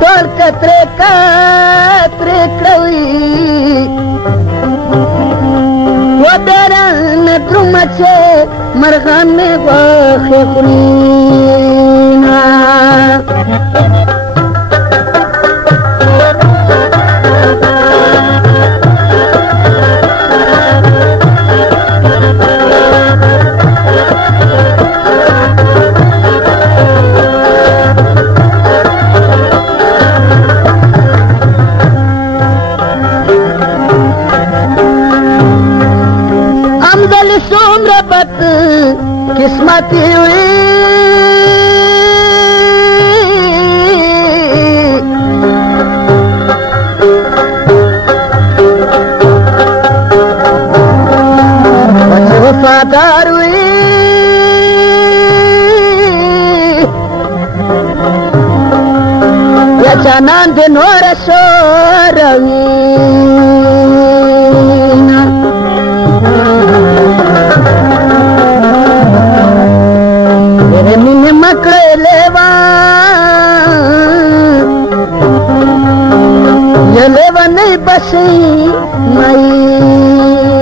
toll कतरे कड़वी वो बेरन द्रुमचे मरगान में वाखे खुलीना किस्मती हुई वफादार हुई या जानन दिन और रवी मकड़े लेवा ये लेवा नहीं बसी नहीं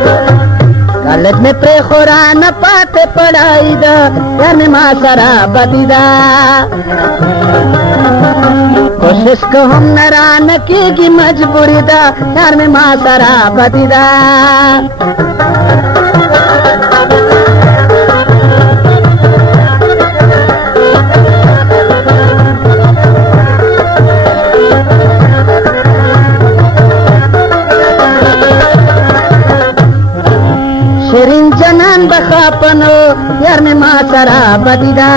कॉलेज में प्रे खोरा न पाते पढ़ाई दा यार में माँ सारा बदीदा कोशिश को हम नरान की मजबूरी दा यार में माँ सारा बदीदा शिरीन जनान बखापनो यार में माँ सारा बदीदा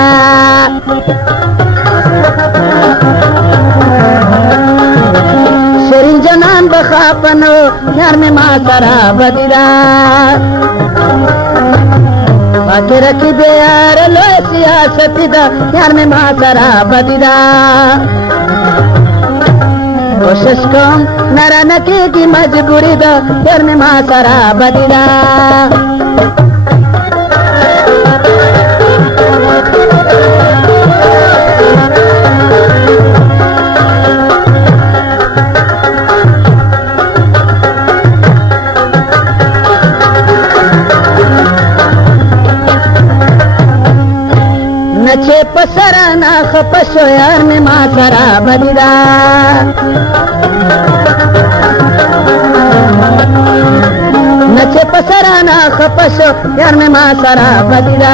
शिरीन जनान बखापनो यार में माँ सारा बदीदा बाकी रखी दे यार लो सियासती दा यार में माँ सारा बदीदा कोशिश कम नरा नकी की मजबूरी दा यार में माँ सारा बदीदा नचे पसरा ना खपशो यार में माँ सारा बदीदा नचे पसरा ना खपशो यार में माँ सारा बदीदा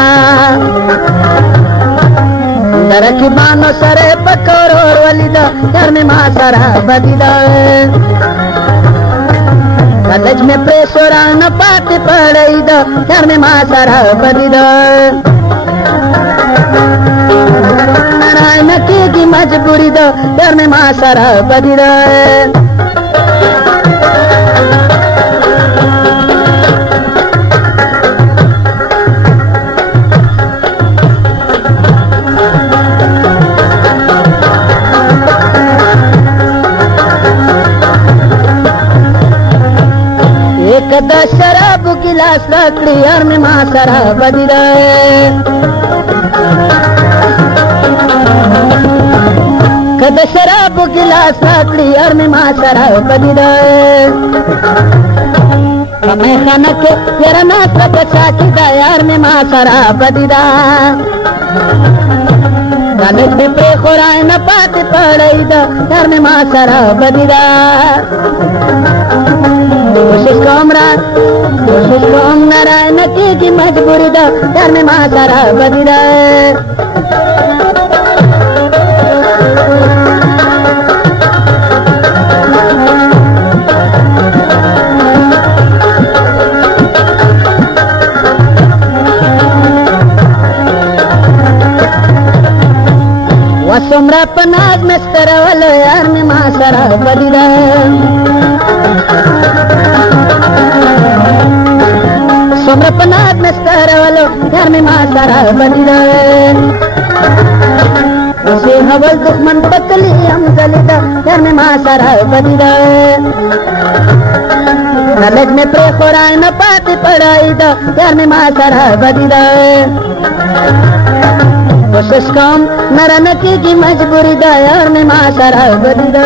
दरकी बानो सरे पकोर और वलीदा यार में माँ सारा बदीदा कॉलेज में प्रेशरा न पाते पढ़ाई दा यार में माँ सारा बदीदा नारायण की मजबूरी दो यार में माँ सारा बदीदा एक दस शराब गिलास लकड़ी यार में माँ सारा बदीदा कद शराब गिलास लकड़ी यार में माँ सारा बदीदा हमें खाना के यार ना सक साथी दा यार में माँ सारा बदीदा लालच में पे खुराए न पाते पड़ई दा घर में माँ सारा बदीदा कोशिश को हम नारायण की मजबूरी दा घर में माँ सारा बदीदा वसुमरा पनाज में सरवल यार में माँ सारा बदीदा सुमरा पनाज में सरवल यार में माँ सारा बदीदा उसे हवल दुश्मन पतली हम जलीदा यार में माँ सारा बदीदा लालच में प्रे खोराए न पाती पढ़ाई दा यार में माँ सारा बदीदा कोशिश कम नरन की मजबूरी दा यार में माँ सारा बदीदा